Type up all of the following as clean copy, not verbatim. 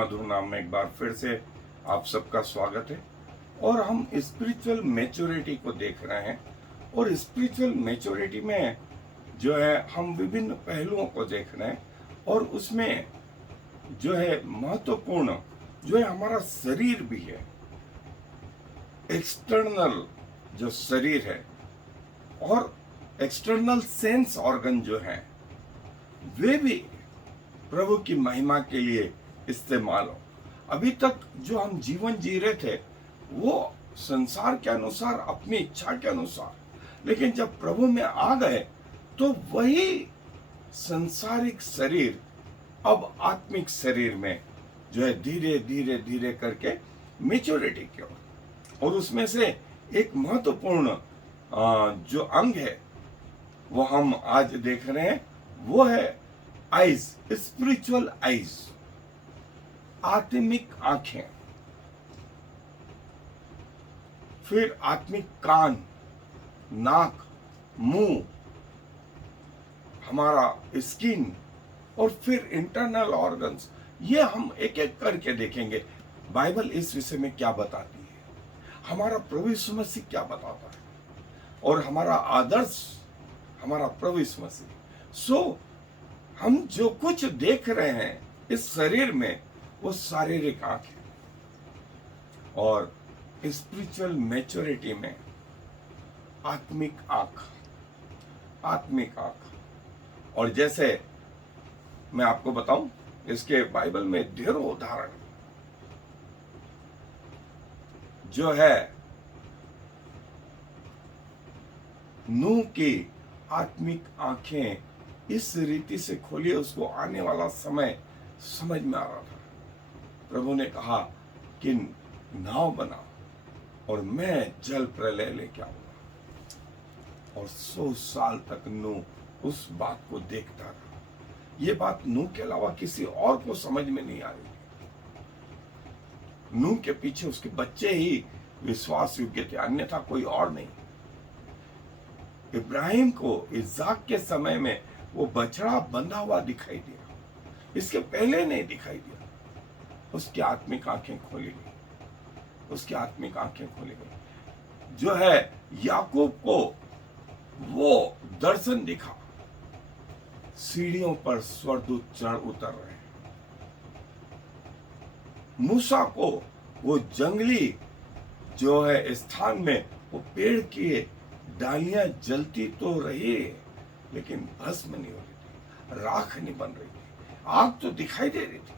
मधुर नाम में एक बार फिर से आप सबका स्वागत है। और हम स्पिरिचुअल मैच्योरिटी को देख रहे हैं, और स्पिरिचुअल मैच्योरिटी में जो है हम विभिन्न पहलुओं को देख रहे हैं, और उसमें जो है महत्वपूर्ण जो है हमारा शरीर भी है। एक्सटर्नल जो शरीर है और एक्सटर्नल सेंस ऑर्गन जो है वे भी प्रभु की महिमा के लिए इस्तेमाल हो। अभी तक जो हम जीवन जी रहे थे वो संसार के अनुसार, अपनी इच्छा के अनुसार, लेकिन जब प्रभु में आ गए तो वही संसारिक शरीर अब आत्मिक शरीर में जो है धीरे धीरे धीरे करके मेच्योरिटी की ओर। और उसमें से एक महत्वपूर्ण जो अंग है वो हम आज देख रहे हैं, वो है आईज, स्पिरिचुअल आईज, आत्मिक आंखें। फिर आत्मिक कान, नाक, मुंह, हमारा स्किन, और फिर इंटरनल ऑर्गन्स। ये हम एक एक करके देखेंगे बाइबल इस विषय में क्या बताती है, हमारा प्रभु यीशु मसीह क्या बताता है, और हमारा आदर्श हमारा प्रभु यीशु मसीह। हम जो कुछ देख रहे हैं इस शरीर में वो शारीरिक आंख है, और स्पिरिचुअल मैच्योरिटी में आत्मिक आंख, आत्मिक आंख। और जैसे मैं आपको बताऊं, इसके बाइबल में ढेरों उदाहरण जो है। नूह की आत्मिक आंखें इस रीति से खोली, उसको आने वाला समय समझ में आ रहा था। प्रभु ने कहा कि नाव बना और मैं जल प्रलय लेके आऊंगा, और 100 साल तक नूह उस बात को देखता रहा। ये बात नूह के अलावा किसी और को समझ में नहीं आ रही। नूह के पीछे उसके बच्चे ही विश्वास योग्य थे, अन्यथा कोई और नहीं। इब्राहिम को इज़ाक के समय में वो बछड़ा बंधा हुआ दिखाई दिया, इसके पहले नहीं दिखाई दिया। उसकी आत्मिक आंखें खोली गई, उसकी आत्मिक आंखें खोली गई। जो है याकूब को वो दर्शन दिखा, सीढ़ियों पर स्वर्गदूत चढ़ उतर रहे हैं। मूसा को वो जंगली जो है स्थान में वो पेड़ की डालियां जलती तो रही लेकिन भस्म नहीं हो रही थी, राख नहीं बन रही थी, आग तो दिखाई दे रही थी।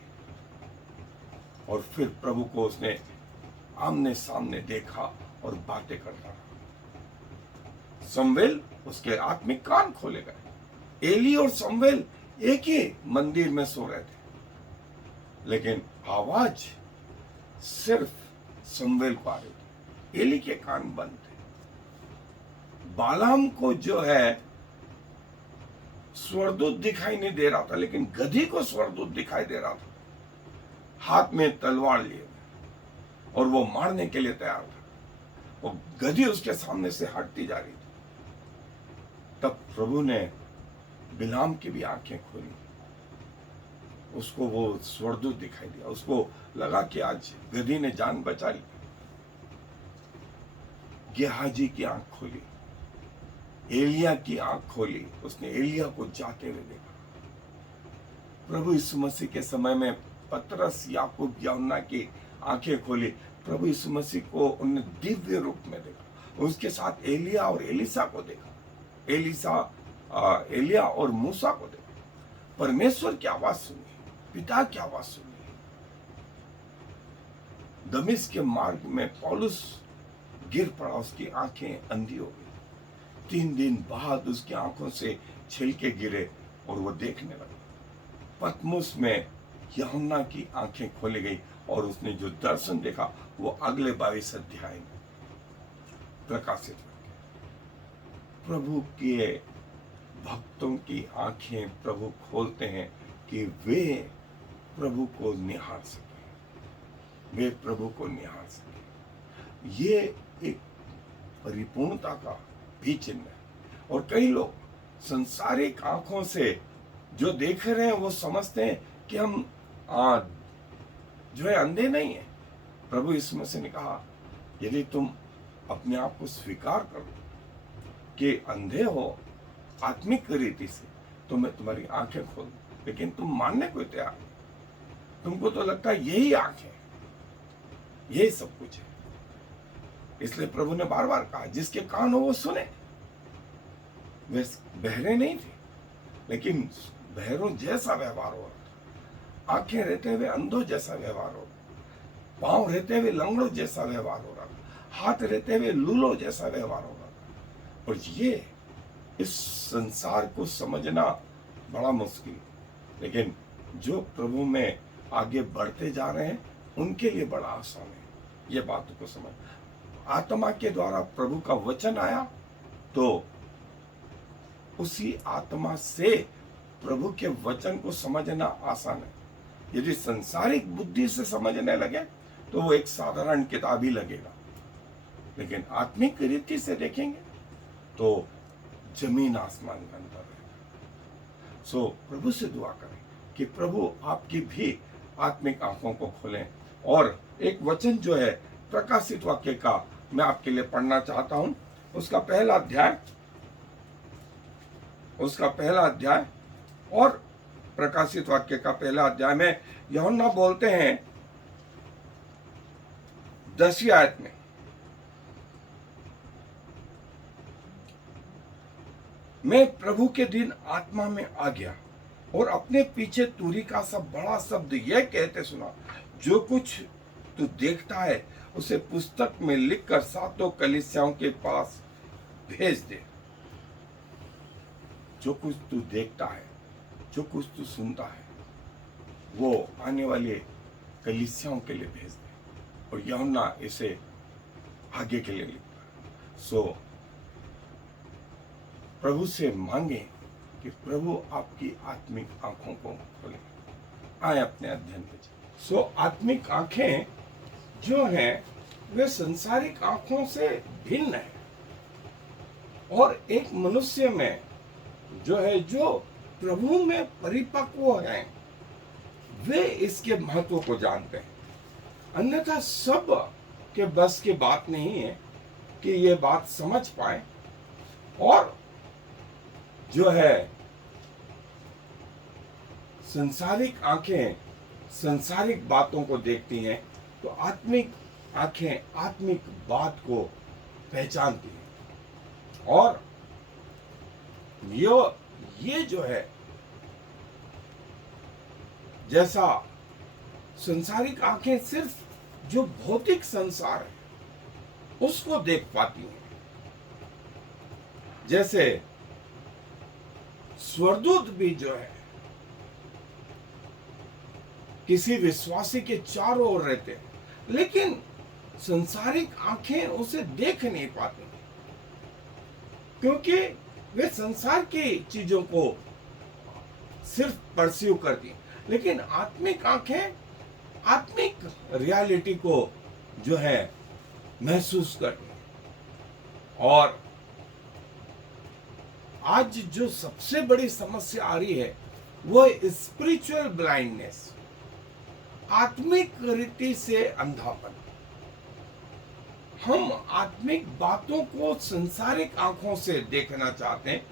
और फिर प्रभु को उसने आमने सामने देखा और बातें करता रहा। समवेल उसके आत्मिक कान खोले गए। एली और समवेल एक ही मंदिर में सो रहे थे, लेकिन आवाज सिर्फ समवेल को आ रही थी, एली के कान बंद थे। बालाम को जो है स्वर्गदूत दिखाई नहीं दे रहा था, लेकिन गधी को स्वर्गदूत दिखाई दे रहा था, हाथ में तलवार लिए, और वो मारने के लिए तैयार था। वो गधी उसके सामने से हटती जा रही थी। तब प्रभु ने बिलाम की भी आंखें खोली, उसको वो स्वर्गदूत दिखाई दिया। उसको लगा कि आज गधी ने जान बचा ली। गेहाजी की आंख खोली, एलिया की आंख खोली, उसने एलिया को जाते हुए देखा। प्रभु यीशु मसीह के समय में पतरस, याकूब, यूहन्ना की आंखें खोली। प्रभु यीशु मसीह को उन्होंने दिव्य रूप में देखा। उसके साथ एलिया और एलिसा को देखा, एलिया और मूसा को देखा। परमेश्वर की आवाज सुनी, पिता की आवाज सुनी। दमिश्क के मार्ग में पौलुस गिर पड़ा, उसकी आंखें अंधी हो गई। 3 दिन बाद उसकी आंखों से छिलके गिरे और वो देखने लगा। पतमुस में यूहन्ना की आंखें खोली गई, और उसने जो दर्शन देखा वो अगले 22 अध्याय में प्रकाशित हो गया। प्रभु के भक्तों की आंखें प्रभु खोलते हैं कि वे प्रभु को निहार सके, वे प्रभु को निहार सके। ये एक परिपूर्णता का भी चिन्ह है। और कई लोग संसारिक आंखों से जो देख रहे हैं वो समझते हैं कि हम जो है अंधे नहीं है। प्रभु यीशु मसीह ने कहा, यदि तुम अपने आप को स्वीकार करो कि अंधे हो आत्मिक रीति से, तो मैं तुम्हारी आंखें खोल दूं। लेकिन तुम मानने को तैयार नहीं, तुमको तो लगता है यही आंखें, यही सब कुछ है। इसलिए प्रभु ने बार बार कहा, जिसके कान हो वो सुने। वे बहरे नहीं थे, लेकिन बहरों जैसा व्यवहार हो रहा था। आंखें रहते हुए अंधों जैसा व्यवहार हो रहा, पांव रहते हुए लंगड़ों जैसा व्यवहार हो रहा, हाथ रहते हुए लूलों जैसा व्यवहार हो रहा। और ये इस संसार को समझना बड़ा मुश्किल, लेकिन जो प्रभु में आगे बढ़ते जा रहे हैं उनके लिए बड़ा आसान है ये बातों को समझ। आत्मा के द्वारा प्रभु का वचन आया तो उसी आत्मा से प्रभु के वचन को समझना आसान है। यदि संसारिक बुद्धि से समझने लगे तो वो एक साधारण किताब ही लगेगा, लेकिन आत्मिक रीति से देखेंगे तो जमीन आसमान का अंतर है। सो प्रभु से दुआ करें कि प्रभु आपकी भी आत्मिक आंखों को खोलें। और एक वचन जो है प्रकाशित वाक्य का मैं आपके लिए पढ़ना चाहता हूं। उसका पहला अध्याय और प्रकाशित वाक्य का पहला अध्याय में यूहन्ना बोलते हैं 10वीं आयत में, मैं प्रभु के दिन आत्मा में आ गया और अपने पीछे तुरी का सा बड़ा शब्द यह कहते सुना, जो कुछ तू देखता है उसे पुस्तक में लिखकर सातों कलीसियाओं के पास भेज दे। जो कुछ तू देखता है, जो कुछ तू सुनता है, वो आने वाले कलीसियाओं के लिए भेज दे। और यूहन्ना इसे आगे के लिए लिखता है। सो प्रभु से मांगे कि प्रभु आपकी आत्मिक आंखों को खोले। आए अपने अध्ययन पे। सो आत्मिक आंखें जो हैं वे संसारिक आंखों से भिन्न है। और एक मनुष्य में जो है, जो प्रभु में परिपक्व हैं, वे इसके महत्व को जानते हैं। अन्यथा सब के बस की बात नहीं है कि ये बात समझ पाए। और जो है संसारिक आंखें संसारिक बातों को देखती हैं, तो आत्मिक आंखें आत्मिक बात को पहचानती हैं। और ये जो है, जैसा संसारिक आंखें सिर्फ जो भौतिक संसार है उसको देख पाती हैं, जैसे स्वर्गदूत भी जो है किसी विश्वासी के चारों ओर रहते हैं, लेकिन संसारिक आंखें उसे देख नहीं पाती, क्योंकि वे संसार की चीजों को सिर्फ परस्यू करती हैं। लेकिन आत्मिक आंखें आत्मिक रियलिटी को जो है महसूस करती हैं। और आज जो सबसे बड़ी समस्या आ रही है वो स्पिरिचुअल ब्लाइंडनेस, आत्मिक रीति से अंधापन। हम आत्मिक बातों को संसारिक आंखों से देखना चाहते हैं,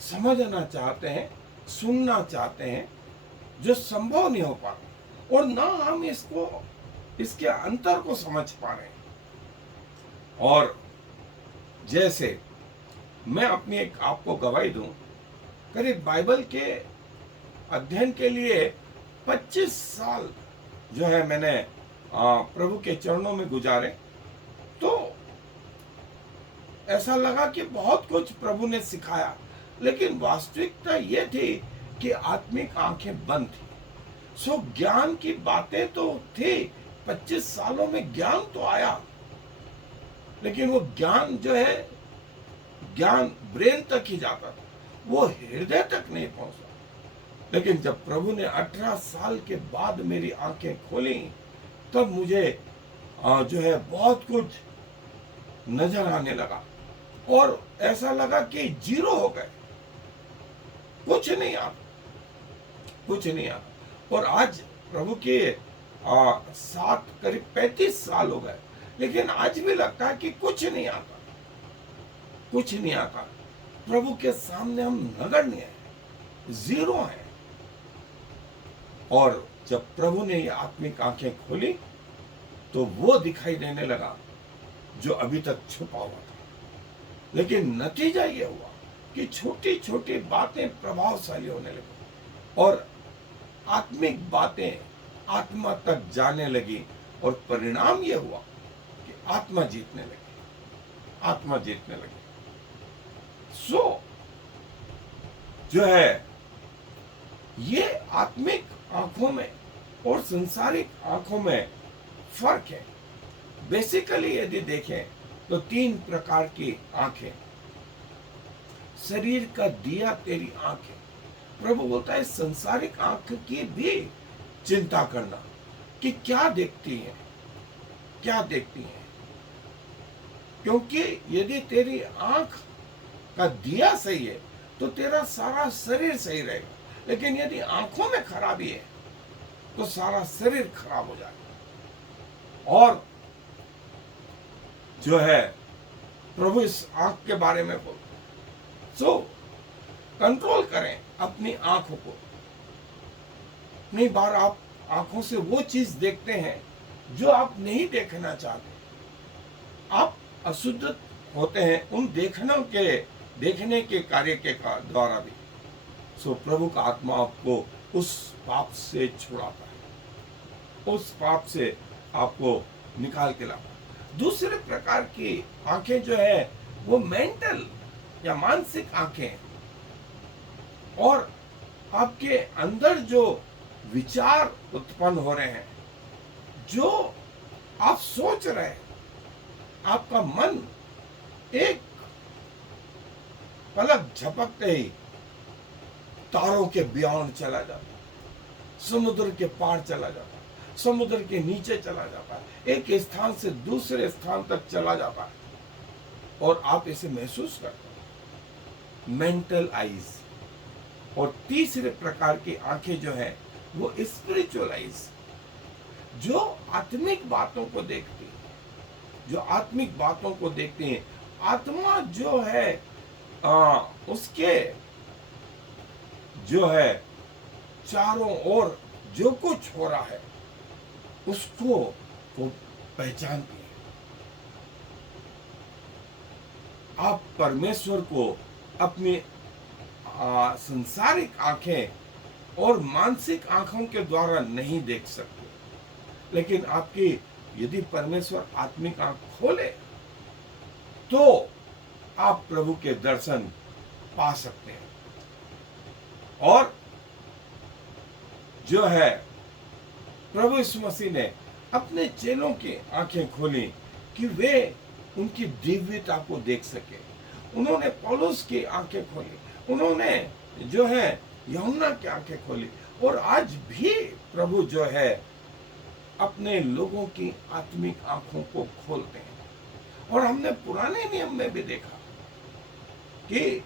समझना चाहते हैं, सुनना चाहते हैं, जो संभव नहीं हो पा रहा। और ना हम इसके अंतर को समझ पा रहे हैं। और जैसे मैं अपनी एक आपको गवाही दूं, करीब बाइबल के अध्ययन के लिए 25 साल जो है मैंने प्रभु के चरणों में गुजारे, तो ऐसा लगा कि बहुत कुछ प्रभु ने सिखाया, लेकिन वास्तविकता ये थी कि आत्मिक आंखें बंद थी। सो ज्ञान की बातें तो थी, 25 सालों में ज्ञान तो आया, लेकिन वो ज्ञान जो है, ज्ञान ब्रेन तक ही जाता था, वो हृदय तक नहीं पहुंचा। लेकिन जब प्रभु ने 18 साल के बाद मेरी आंखें खोली, तब मुझे जो है बहुत कुछ नजर आने लगा और ऐसा लगा कि जीरो हो गए, कुछ नहीं आता। और आज प्रभु के सात करीब 35 साल हो गए, लेकिन आज भी लगता है कि कुछ नहीं आता, कुछ नहीं आता। प्रभु के सामने हम नगण्य हैं, जीरो हैं। और जब प्रभु ने ये आत्मिक आंखें खोली तो वो दिखाई देने लगा जो अभी तक छुपा हुआ था। लेकिन नतीजा ये हुआ कि छोटी छोटी बातें प्रभावशाली होने लगी और आत्मिक बातें आत्मा तक जाने लगी, और परिणाम ये हुआ कि आत्मा जीतने लगी, आत्मा जीतने लगी। जो है ये आत्मिक आंखों में और संसारिक आंखों में फर्क है। बेसिकली यदि देखें तो 3 प्रकार की आंखें। शरीर का दिया तेरी आंखें। प्रभु बोलता है संसारिक आंख की भी चिंता करना कि क्या देखती है, क्या देखती है। क्योंकि यदि तेरी आंख का दिया सही है तो तेरा सारा शरीर सही रहेगा, लेकिन यदि आंखों में खराबी है तो सारा शरीर खराब हो जाएगा। और जो है प्रभु इस आंख के बारे में बोलते हैं। सो कंट्रोल करें अपनी आंखों को। कई बार आप आंखों से वो चीज देखते हैं जो आप नहीं देखना चाहते। आप अशुद्ध होते हैं उन देखने के कार्य के द्वारा भी। सो प्रभु का आत्मा आपको उस पाप से छुड़ाता है, उस पाप से आपको निकाल के लाता है। दूसरे प्रकार की आंखें जो है वो मेंटल या मानसिक आंखें हैं, और आपके अंदर जो विचार उत्पन्न हो रहे हैं, जो आप सोच रहे हैं, आपका मन एक पलक झपकते ही तारों के बियॉन्ड चला जाता है, समुद्र के पार चला जाता है, समुद्र के नीचे चला जाता है, एक स्थान से दूसरे स्थान तक चला जाता है, और आप इसे महसूस करते हैं। Mental eyes. और तीसरे प्रकार की आंखें जो है वो स्पिरिचुअल आईज, जो आत्मिक बातों को देखती है, जो आत्मिक बातों को देखती हैं। आत्मा जो है उसके जो है चारों ओर जो कुछ हो रहा है उसको वो पहचानती है। आप परमेश्वर को अपनी संसारिक आंखें और मानसिक आंखों के द्वारा नहीं देख सकते, लेकिन आपकी यदि परमेश्वर आत्मिक आंख खोले तो आप प्रभु के दर्शन पा सकते हैं। और जो है प्रभु यीशु मसीह ने अपने चेलों की आंखें खोली कि वे उनकी दिव्यता को देख सके। उन्होंने पौलुस की आंखें खोली, उन्होंने जो है यूहन्ना की आंखें खोली, और आज भी प्रभु जो है अपने लोगों की आत्मिक आंखों को खोलते हैं। और हमने पुराने नियम में भी देखा कि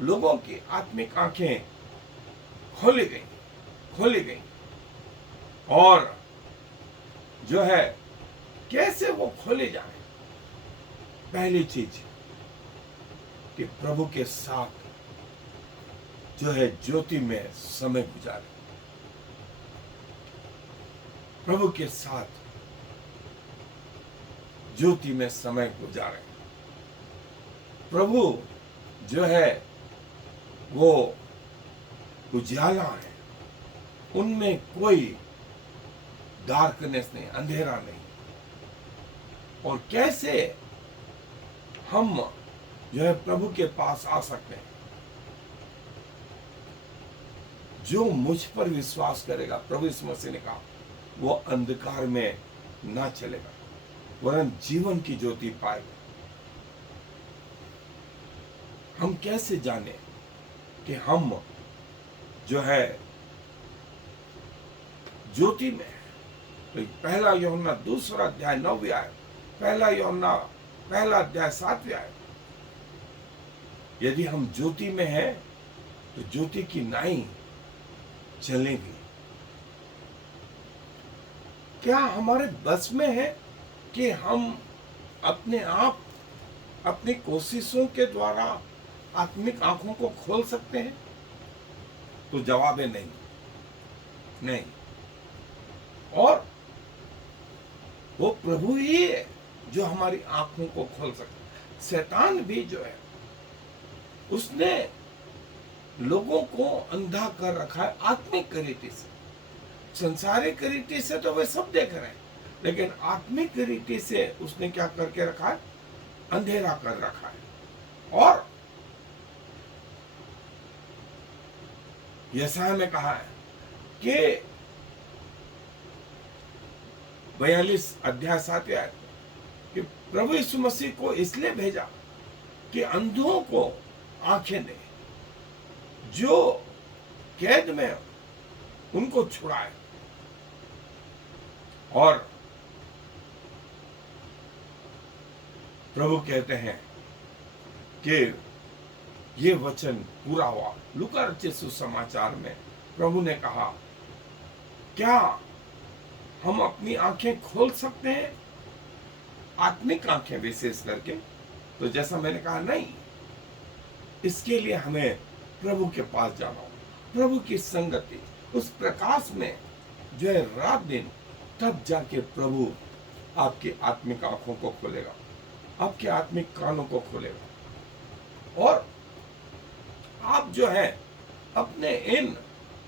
लोगों की आत्मिक आंखें खोली गई, और जो है कैसे वो खोले जाए। पहली चीज कि प्रभु के साथ जो है ज्योति में समय गुजारे, प्रभु के साथ ज्योति में समय गुजारे। प्रभु जो है वो उजाला है, उनमें कोई डार्कनेस नहीं, अंधेरा नहीं। और कैसे हम जो है प्रभु के पास आ सकते हैं? जो मुझ पर विश्वास करेगा, प्रभु यीशु मसीह ने कहा, वो अंधकार में ना चलेगा वरन जीवन की ज्योति पाएगा। हम कैसे जाने कि हम जो है ज्योति में है? तो पहला यूहन्ना 2 अध्याय 9 आयत, पहला यूहन्ना 1 अध्याय 7 आयत। यदि हम ज्योति में हैं तो ज्योति की नाई जलेगी। क्या हमारे बस में है कि हम अपने आप अपनी कोशिशों के द्वारा आत्मिक आंखों को खोल सकते हैं? तो जवाब है नहीं, नहीं। और वो प्रभु ही है जो हमारी आंखों को खोल सकता है। शैतान भी जो है उसने लोगों को अंधा कर रखा है आत्मिक करीति से। संसारिक करीति से तो वे सब देख रहे हैं, लेकिन आत्मिक करीति से उसने क्या करके रखा है? अंधेरा कर रखा है। और यशायाह में कहा है कि 42 अध्याय 7 आयत कि प्रभु यीशु मसीह को इसलिए भेजा कि अंधों को आंखें दे, जो कैद में उनको छुड़ाए। और प्रभु कहते हैं कि ये वचन पूरा हुआ। लूका रचित सुसमाचार में प्रभु ने कहा, क्या हम अपनी आंखें खोल सकते हैं, आत्मिक आंखें विशेष करके? तो जैसा मैंने कहा, नहीं। इसके लिए हमें प्रभु के पास जाना होगा, प्रभु की संगति, उस प्रकाश में जो है रात दिन, तब जाके प्रभु आपकी आत्मिक आंखों को खोलेगा, आपके आत्मिक कानों को खोलेगा। और आप जो है अपने इन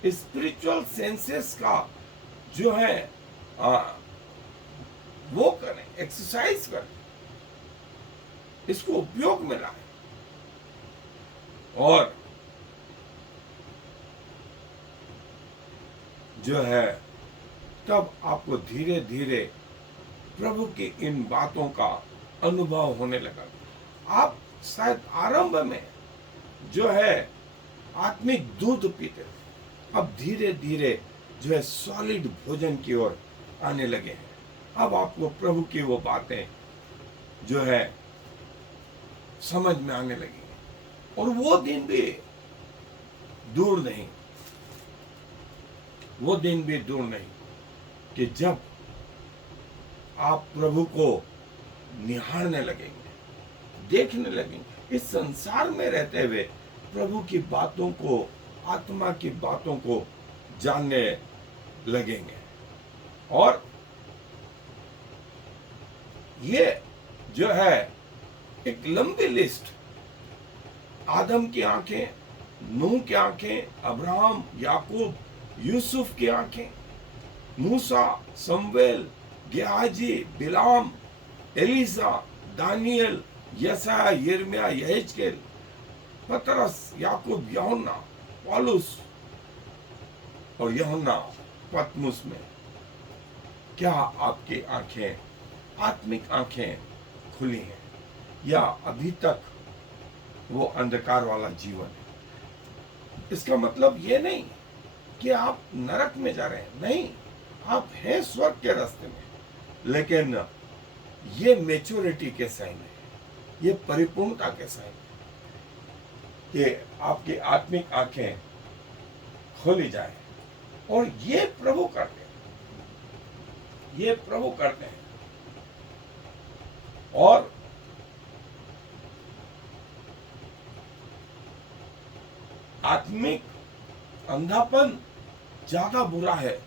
स्पिरिचुअल सेंसेस का जो है वो करें, एक्सरसाइज करें, इसको उपयोग में लाएं। और जो है तब आपको धीरे धीरे प्रभु की इन बातों का अनुभव होने लगा। आप शायद आरंभ में जो है आत्मिक दूध पीते थे, अब धीरे धीरे जो है सॉलिड भोजन की ओर आने लगे हैं। अब आपको प्रभु की वो बातें जो है समझ में आने लगी हैं। और वो दिन भी दूर नहीं, वो दिन भी दूर नहीं कि जब आप प्रभु को निहारने लगेंगे, देखने लगेंगे, इस संसार में रहते हुए प्रभु की बातों को, आत्मा की बातों को जानने लगेंगे। और ये जो है एक लंबी लिस्ट, आदम की आंखें, नूह की आंखें, अब्राहम, याकूब, यूसुफ की आंखें, मूसा, समवेल, गेहाजी, बिलाम, एलिसा, दानियल, यशायाह, यिर्मयाह, यहेजकेल, पतरस, याकूब, यूहन्ना, पौलुस और यूहन्ना पतमुस में। क्या आपकी आंखें, आत्मिक आंखें खुली हैं, या अभी तक वो अंधकार वाला जीवन है? इसका मतलब ये नहीं कि आप नरक में जा रहे हैं, नहीं, आप हैं स्वर्ग के रास्ते में। लेकिन ये मैच्योरिटी के साइन है, ये परिपूर्णता के साइन है कि आपकी आत्मिक आंखें खोली जाए। और ये प्रभु करते हैं, ये प्रभु करते हैं। और आत्मिक अंधापन ज्यादा बुरा है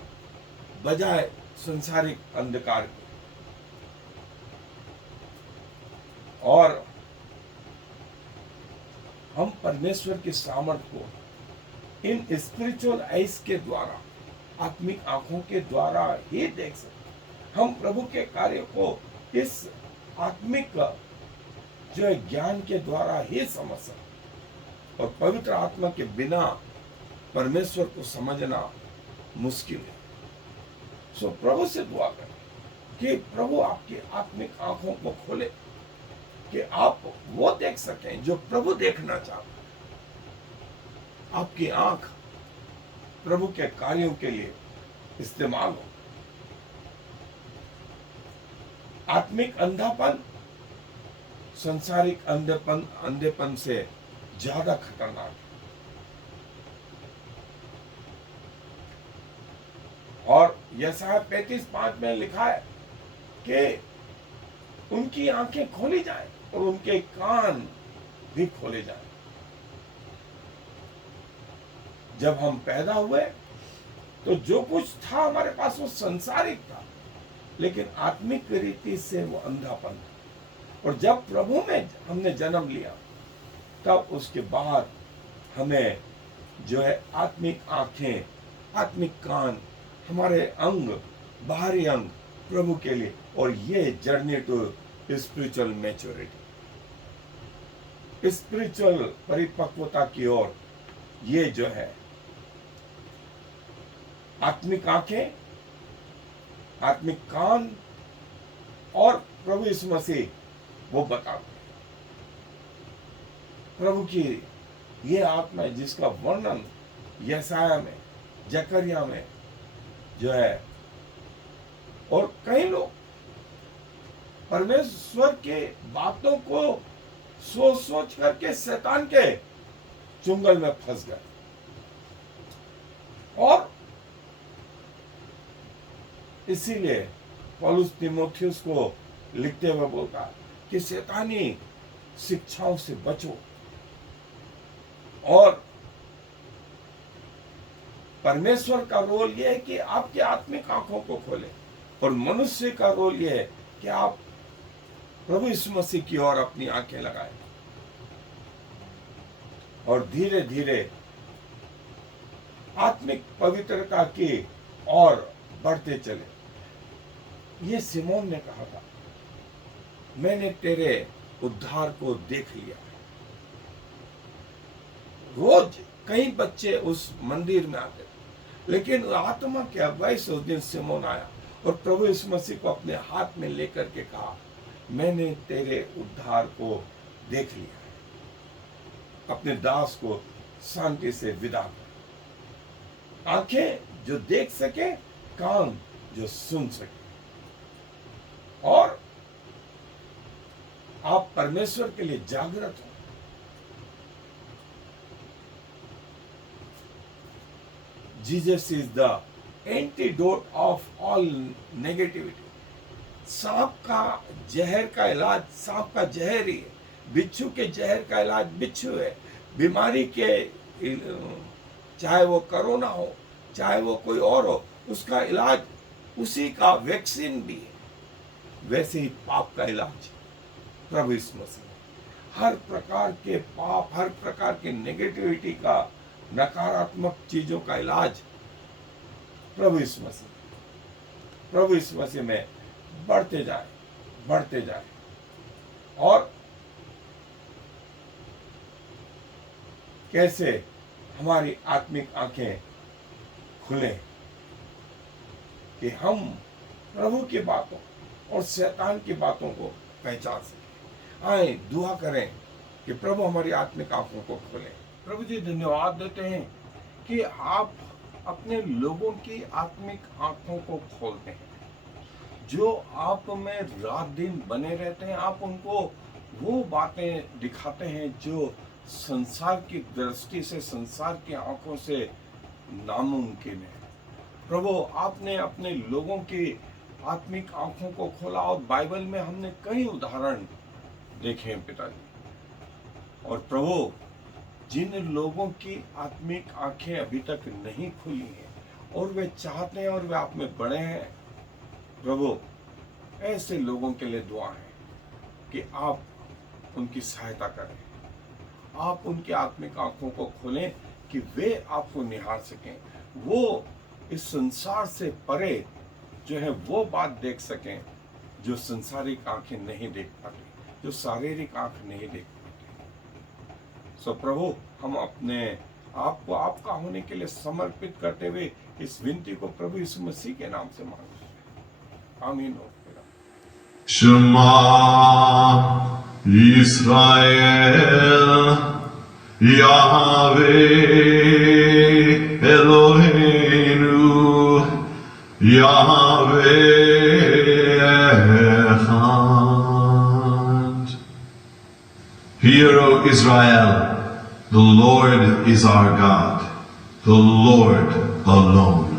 बजाय संसारिक अंधकार के। और हम परमेश्वर की सामर्थ्य को इन स्पिरिचुअल आइज के द्वारा, आत्मिक आंखों के द्वारा ही देख सकते। हम प्रभु के कार्य को इस आत्मिक जो है ज्ञान के द्वारा ही समझ सकते। और पवित्र आत्मा के बिना परमेश्वर को समझना मुश्किल है। सो प्रभु से दुआ करें कि प्रभु आपकी आत्मिक आंखों को खोले, कि आप वो देख सकें जो प्रभु देखना चाहते हैं। आपकी आंख प्रभु के कार्यों के लिए इस्तेमाल हो। आत्मिक अंधापन संसारिक अंधेपन से ज्यादा खतरनाक है। और यशायाह 35:5 में लिखा है कि उनकी आंखें खोली जाए और उनके कान भी खोले जाए। जब हम पैदा हुए तो जो कुछ था हमारे पास वो संसारिक था, लेकिन आत्मिक रीति से वो अंधापन था। और जब प्रभु में हमने जन्म लिया तब उसके बाद हमें जो है आत्मिक आंखें, आत्मिक कान, हमारे अंग, बाहरी अंग प्रभु के लिए, और ये journey to spiritual maturity, spiritual परिपक्वता की ओर, ये जो है आत्मिक आंखें, आत्मिक कान और प्रभु यीशु मसीह वो बताते हैं। प्रभु की ये आत्मा है जिसका वर्णन यशायाह में, जकरिया में जो है, और कई लोग परमेश्वर के बातों को सोच सोच करके शैतान के चुंगल में फंस गए। और इसीलिए पौलुस तीमुथियुस को लिखते हुए बोलता कि शैतानी शिक्षाओं से बचो, और परमेश्वर का रोल यह है कि आपके आत्मिक आंखों को खोले, और मनुष्य का रोल यह है कि आप प्रभु यीशु मसीह की ओर अपनी आंखें लगाएं और धीरे धीरे आत्मिक पवित्रता की ओर बढ़ते चले। ये सिमोन ने कहा था, मैंने तेरे उद्धार को देख लिया। रोज कई बच्चे उस मंदिर में आते थे, लेकिन आत्मा के अगुवाई से उस दिन सिमोन आया और प्रभु यीशु मसीह को अपने हाथ में लेकर के कहा, मैंने तेरे उद्धार को देख लिया। अपने दास को शांति से विदा कर। आंखें जो देख सके, कान जो सुन सके, और आप परमेश्वर के लिए जागृत हो। Jesus is the antidote of all negativity. सांप का जहर का इलाज सांप का जहर ही है, बिच्छू के जहर का इलाज बिच्छू है, बीमारी के चाहे वो कोरोना हो, चाहे वो कोई और हो, उसका इलाज उसी का वैक्सीन भी है। वैसे ही पाप का इलाज प्रभु यीशु मसीह। हर प्रकार के पाप, हर प्रकार के नेगेटिविटी का, नकारात्मक चीजों का इलाज प्रभु यीशु मसीह। प्रभु यीशु मसीह में बढ़ते जाए, बढ़ते जाए, और कैसे हमारी आत्मिक आंखें खुले कि हम प्रभु की बातों और शैतान की बातों को पहचान सकें। आए दुआ करें कि प्रभु हमारी आत्मिक आंखों को खोले। प्रभु जी धन्यवाद देते हैं कि आप अपने लोगों की आत्मिक आंखों को खोलते हैं, जो आप में रात दिन बने रहते हैं। आप उनको वो बातें दिखाते हैं जो संसार की दृष्टि से, संसार की आंखों से नामुमकिन है। प्रभु आपने अपने लोगों की आत्मिक आंखों को खोला, और बाइबल में हमने कई उदाहरण देखे हैं पिताजी। और प्रभु जिन लोगों की आत्मिक आंखें अभी तक नहीं खुली हैं और वे चाहते हैं और वे आप में बड़े हैं, प्रभु ऐसे लोगों के लिए दुआ है कि आप उनकी सहायता करें, आप उनकी आत्मिक आंखों को खोलें कि वे आपको निहार सकें, वो इस संसार से परे जो है वो बात देख सकें जो संसारिक आंखें नहीं देख पाती, जो शारीरिक आंख नहीं देख पाती। सो प्रभु हम अपने आप को आपका होने के लिए समर्पित करते हुए इस विनती को प्रभु यीशु मसीह के नाम से मांगते हैं, आमीन। हो Shema Yisrael Yahweh Eloheinu Yahweh Echad. Hear, O Israel, the Lord is our God, the Lord alone.